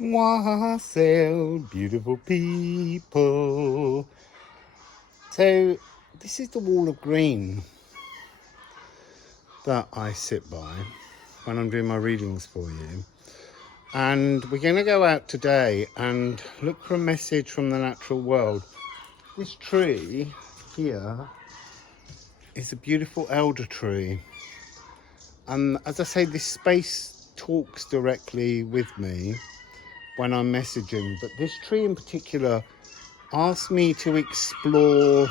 Wassail, beautiful people. So this is the wall of green that I sit by when I'm doing my readings for you. And we're going to go out today and look for a message from the natural world. This tree here is a beautiful elder tree. And as I say, this space talks directly with me when I'm messaging. But this tree in particular asked me to explore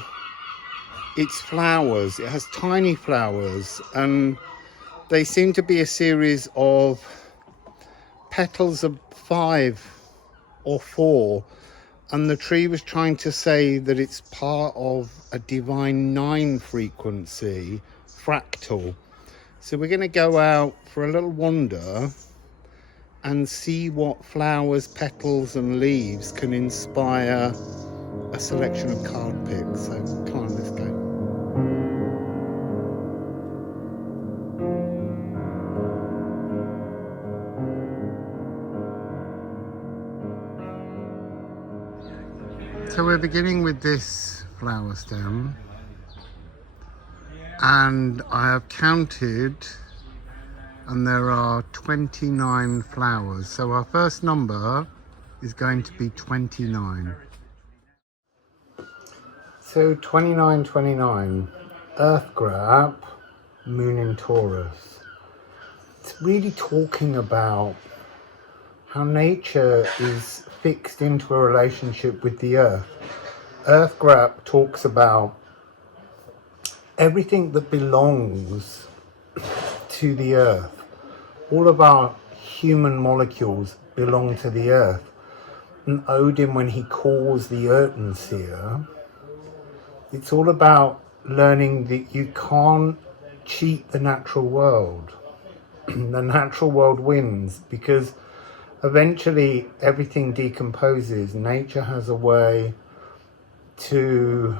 its flowers. It has tiny flowers and they seem to be a series of petals of 5 or 4, and the tree was trying to say that it's part of a divine 9 frequency fractal. So we're going to go out for a little wander and see what flowers, petals and leaves can inspire a selection of card picks. So come on, let's go. So we're beginning with this flower stem, and I have counted and there are 29 flowers. So our first number is going to be 29. So 29, Earth Grab, Moon in Taurus. It's really talking about how nature is fixed into a relationship with the earth. Earth Grab talks about everything that belongs to the earth. All of our human molecules belong to the earth. And Odin, when he calls the Earthenseer, it's all about learning that you can't cheat the natural world. The natural world wins, because eventually everything decomposes. Nature has a way to,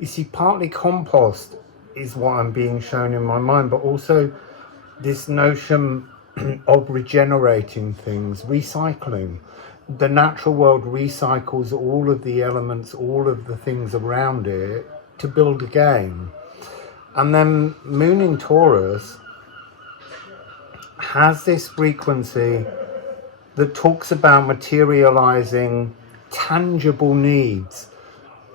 you see, partly compost is what I'm being shown in my mind, but also this notion of regenerating things, recycling. The natural world recycles all of the elements, all of the things around it to build again. And then Moon in Taurus has this frequency that talks about materializing tangible needs.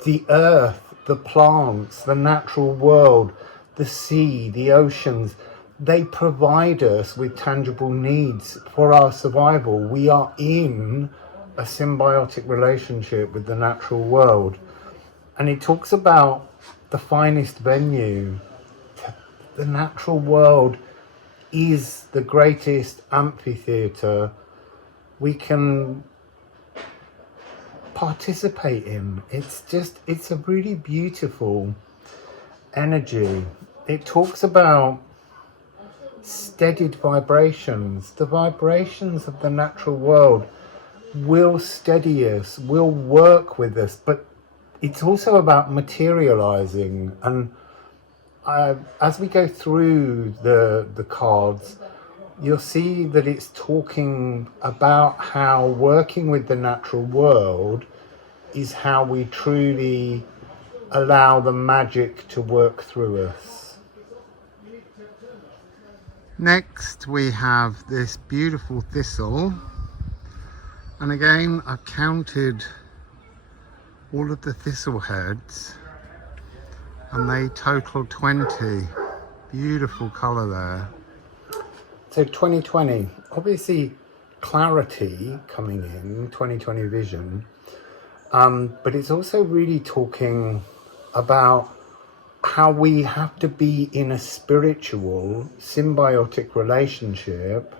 The earth, the plants, the natural world, the sea, the oceans, they provide us with tangible needs for our survival. We are in a symbiotic relationship with the natural world. And it talks about the finest venue. The natural world is the greatest amphitheater we can participate in. It's a really beautiful energy. It talks about steadied vibrations. The vibrations of the natural world will steady us, will work with us, but it's also about materializing. And as we go through the cards, you'll see that it's talking about how working with the natural world is how we truly allow the magic to work through us. Next we have this beautiful thistle, and again I've counted all of the thistle heads and they total 20. Beautiful colour there. So 2020, obviously clarity coming in, 2020 vision, but it's also really talking about how we have to be in a spiritual, symbiotic relationship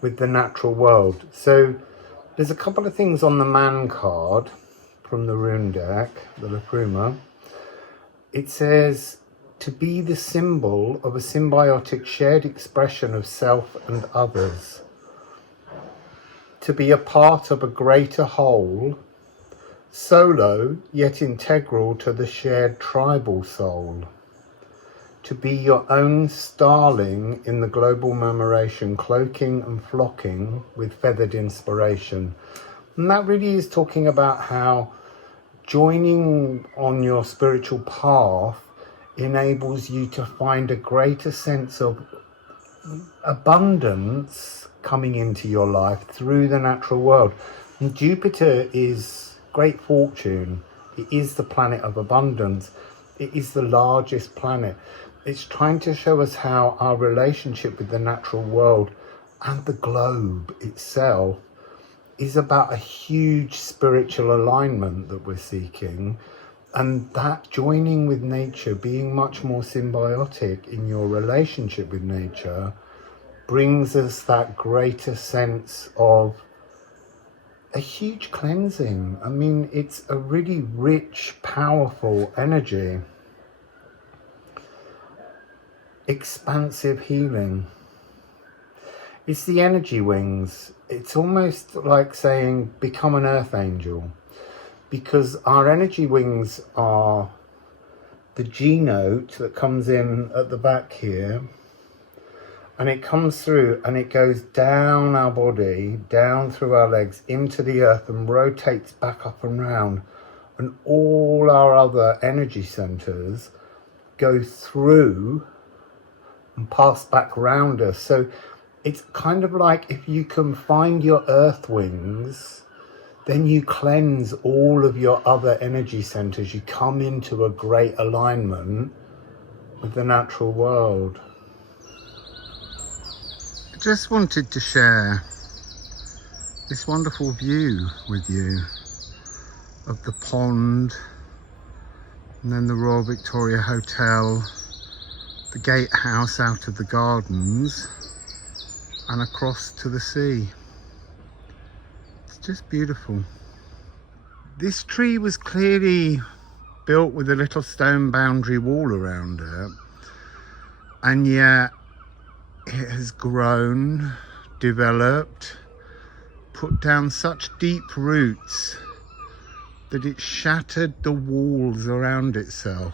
with the natural world. So there's a couple of things on the man card from the rune deck, the Liffruma. It says, to be the symbol of a symbiotic shared expression of self and others. To be a part of a greater whole, solo yet integral to the shared tribal soul. to be your own starling in the global murmuration, cloaking and flocking with feathered inspiration. And that really is talking about how joining on your spiritual path enables you to find a greater sense of abundance coming into your life through the natural world. And Jupiter is great fortune. It is the planet of abundance. It is the largest planet. It's trying to show us how our relationship with the natural world and the globe itself is about a huge spiritual alignment that we're seeking, and that joining with nature, being much more symbiotic in your relationship with nature, brings us that greater sense of a huge cleansing. I mean, it's a really rich, powerful energy. Expansive healing. It's the energy wings. It's almost like saying, become an earth angel, because our energy wings are the G note that comes in at the back here, and it comes through and it goes down our body, down through our legs, into the earth, and rotates back up and round. And all our other energy centers go through and pass back round us. So it's kind of like, if you can find your earth wings, then you cleanse all of your other energy centers. You come into a great alignment with the natural world. I just wanted to share this wonderful view with you of the pond, and then the Royal Victoria Hotel, the gatehouse out of the gardens, and across to the sea. It's just beautiful. This tree was clearly built with a little stone boundary wall around it, and yet it has grown, developed, put down such deep roots that it shattered the walls around itself.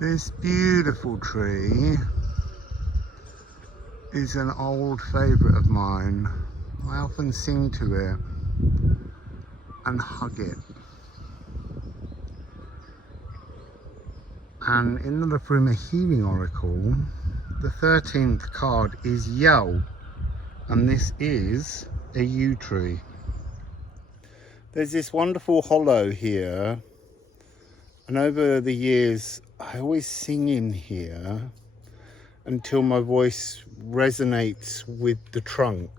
This beautiful tree is an old favourite of mine. I often sing to it and hug it. And in the Liffruma Healing Oracle, the 13th card is Yew, and this is a yew tree. There's this wonderful hollow here, and over the years I always sing in here until my voice resonates with the trunk.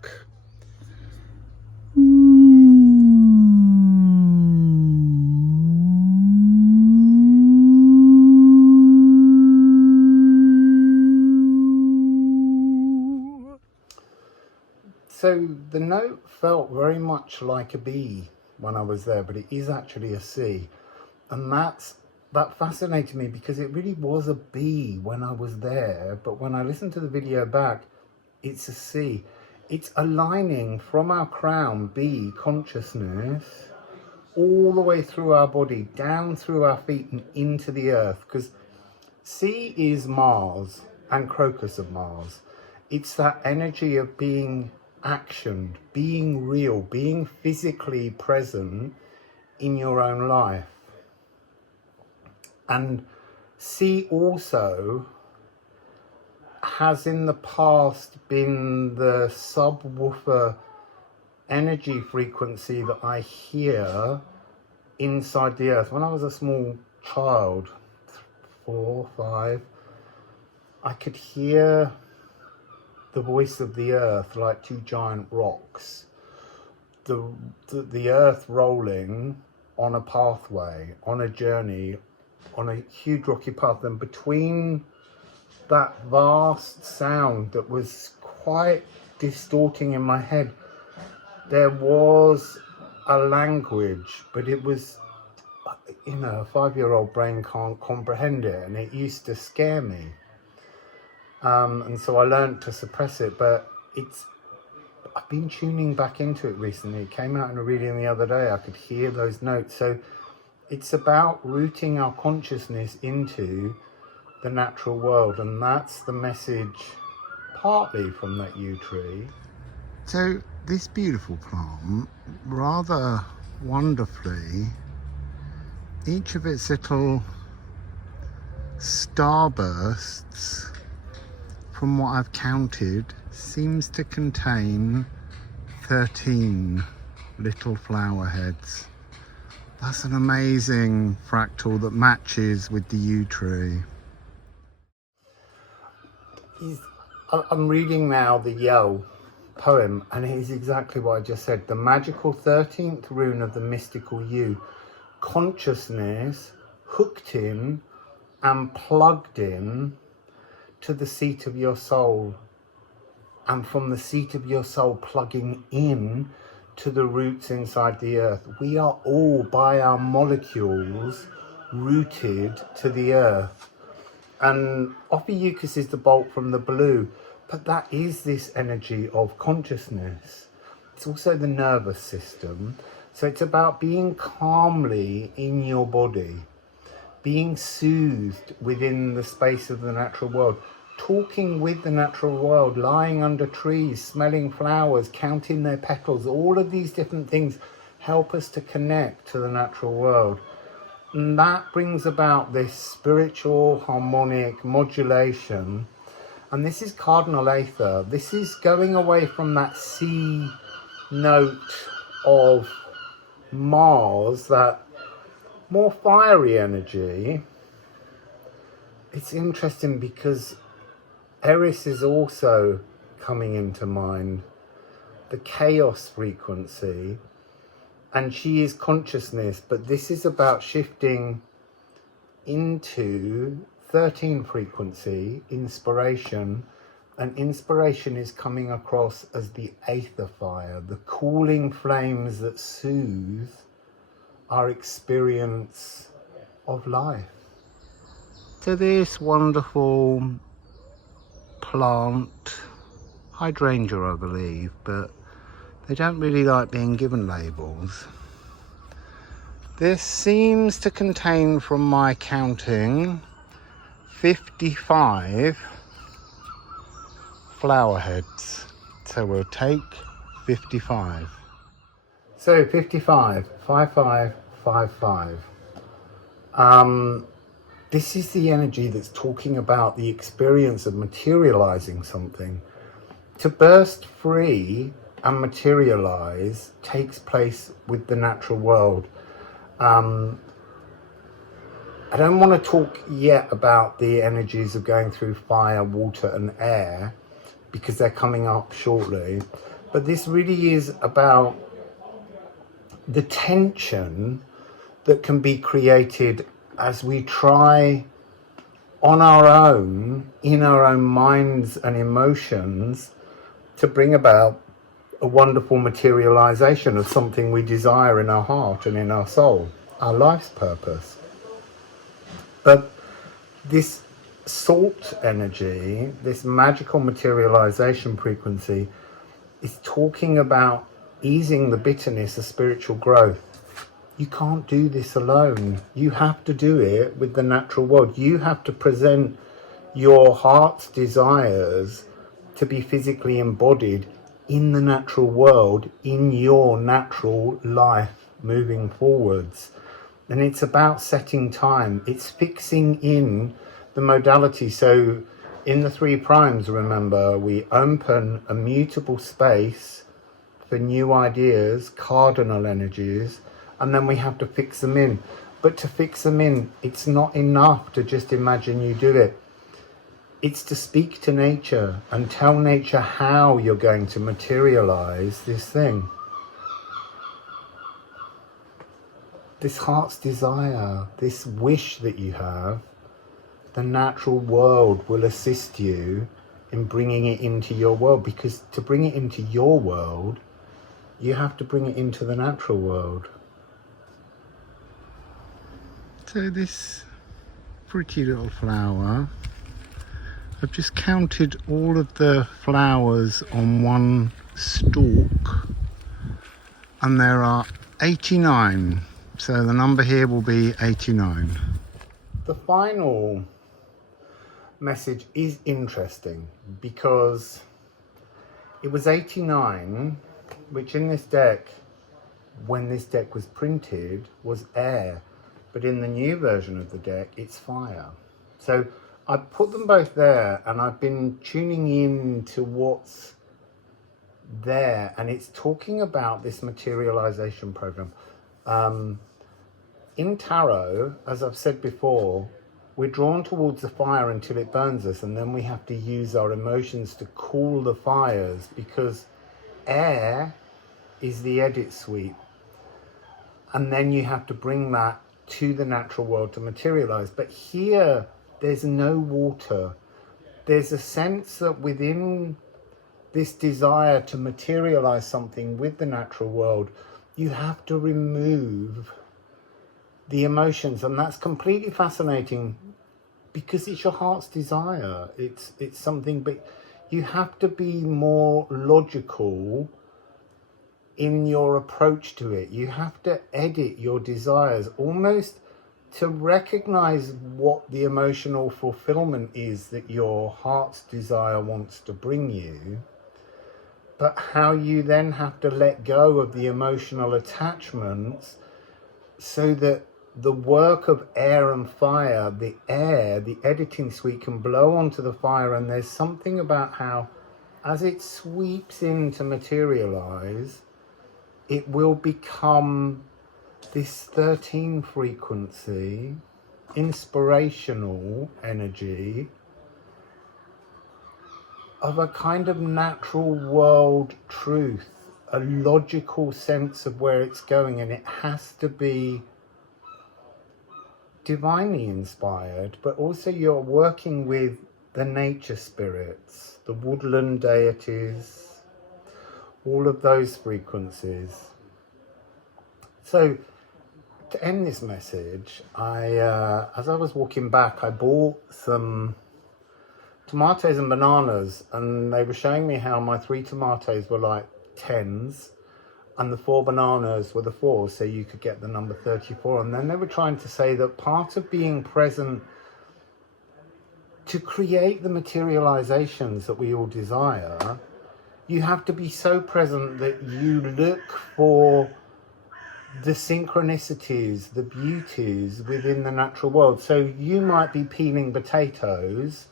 So the note felt very much like a B when I was there, but it is actually a C. And that fascinated me, because it really was a B when I was there, but when I listened to the video back, it's a C. It's aligning from our crown, B, consciousness, all the way through our body, down through our feet and into the earth, because C is Mars and Crocus of Mars. It's that energy of being actioned, being real, being physically present in your own life. And C also has in the past been the subwoofer energy frequency that I hear inside the earth. When I was a small child, 4, 5, I could hear the voice of the earth like two giant rocks. The earth rolling on a pathway, on a journey, on a huge rocky path, and between that vast sound that was quite distorting in my head, there was a language, but it was, you know, a 5-year-old brain can't comprehend it, and it used to scare me. And so I learned to suppress it, but I've been tuning back into it recently. It came out in a reading the other day. I could hear those notes. So it's about rooting our consciousness into the natural world, and that's the message partly from that yew tree. So this beautiful plant, rather wonderfully, each of its little starbursts, from what I've counted, seems to contain 13 little flower heads. That's an amazing fractal that matches with the yew tree. I'm reading now the Yell poem, and it is exactly what I just said. The magical 13th rune of the mystical yew. Consciousness hooked in and plugged in to the seat of your soul. And from the seat of your soul plugging in to the roots inside the earth. We are all, by our molecules, rooted to the earth. And Ophiuchus is the bolt from the blue, but that is this energy of consciousness. It's also the nervous system. So it's about being calmly in your body, being soothed within the space of the natural world, talking with the natural world, lying under trees, smelling flowers, counting their petals. All of these different things help us to connect to the natural world. And that brings about this spiritual harmonic modulation. And this is cardinal aether. This is going away from that C note of Mars, that more fiery energy. It's interesting because Eris is also coming into mind, the chaos frequency, and she is consciousness, but this is about shifting into 13 frequency, inspiration, and inspiration is coming across as the aether fire, the cooling flames that soothe our experience of life. So this wonderful plant, hydrangea I believe, but they don't really like being given labels. This seems to contain, from my counting, 55 flower heads. So we'll take 55. So 55, 55, 55. This is the energy that's talking about the experience of materializing something. To burst free and materialize takes place with the natural world. I don't want to talk yet about the energies of going through fire, water and air, because they're coming up shortly. But this really is about the tension that can be created as we try on our own, in our own minds and emotions, to bring about a wonderful materialization of something we desire in our heart and in our soul, our life's purpose. But this salt energy, this magical materialization frequency, is talking about easing the bitterness of spiritual growth. You can't do this alone. You have to do it with the natural world. You have to present your heart's desires to be physically embodied in the natural world, in your natural life moving forwards. And it's about setting time. It's fixing in the modality. So in the 3 primes, remember, we open a mutable space for new ideas, cardinal energies, and then we have to fix them in. But to fix them in, it's not enough to just imagine you do it. It's to speak to nature and tell nature how you're going to materialize this thing. This heart's desire, this wish that you have, the natural world will assist you in bringing it into your world, because to bring it into your world, you have to bring it into the natural world. So this pretty little flower, I've just counted all of the flowers on one stalk, and there are 89. So the number here will be 89. The final message is interesting because it was 89, which in this deck, when this deck was printed, was air, but in the new version of the deck it's fire. So I put them both there, and I've been tuning in to what's there, and it's talking about this materialization program. In tarot, as I've said before, we're drawn towards the fire until it burns us, and then we have to use our emotions to cool the fires, because air is the edit suite, and then you have to bring that to the natural world to materialize. But here there's no water. There's a sense that within this desire to materialize something with the natural world, you have to remove the emotions, and that's completely fascinating because it's your heart's desire. It's something, but you have to be more logical in your approach to it. You have to edit your desires almost to recognize what the emotional fulfillment is that your heart's desire wants to bring you, but how you then have to let go of the emotional attachments so that the work of air and fire, the air, the editing suite, can blow onto the fire. And there's something about how as it sweeps in to materialize, it will become this 13 frequency, inspirational energy of a kind of natural world truth, a logical sense of where it's going, and it has to be divinely inspired, but also you're working with the nature spirits, the woodland deities, all of those frequencies. So to end this message, as I was walking back, I bought some tomatoes and bananas, and they were showing me how my 3 tomatoes were like 10s and the 4 bananas were the 4s, so you could get the number 34. And then they were trying to say that part of being present to create the materializations that we all desire, you have to be so present that you look for the synchronicities, the beauties within the natural world. So you might be peeling potatoes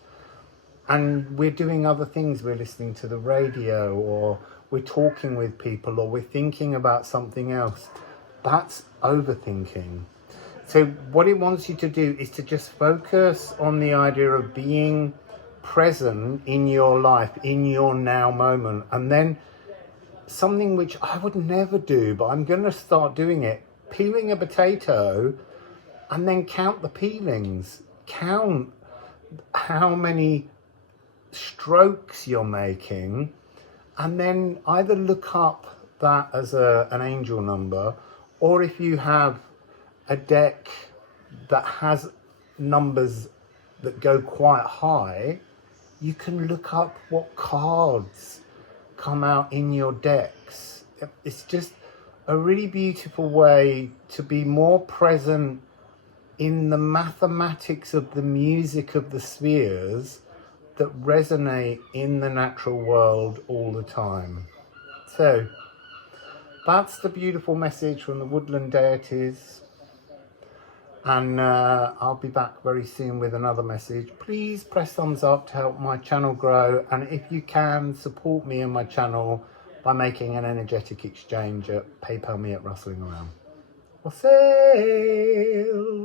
and we're doing other things. We're listening to the radio, or we're talking with people, or we're thinking about something else. That's overthinking. So what it wants you to do is to just focus on the idea of being present in your life, in your now moment. And then something which I would never do, but I'm going to start doing it, peeling a potato, and then count the peelings. Count how many strokes you're making, and then either look up that as an angel number, or if you have a deck that has numbers that go quite high, you can look up what cards come out in your decks. It's just a really beautiful way to be more present in the mathematics of the music of the spheres that resonate in the natural world all the time. So that's the beautiful message from the Woodland Deities, and I'll be back very soon with another message. Please press thumbs up to help my channel grow, and if you can, support me and my channel by making an energetic exchange at PayPal me at Rustling Around. Wassail!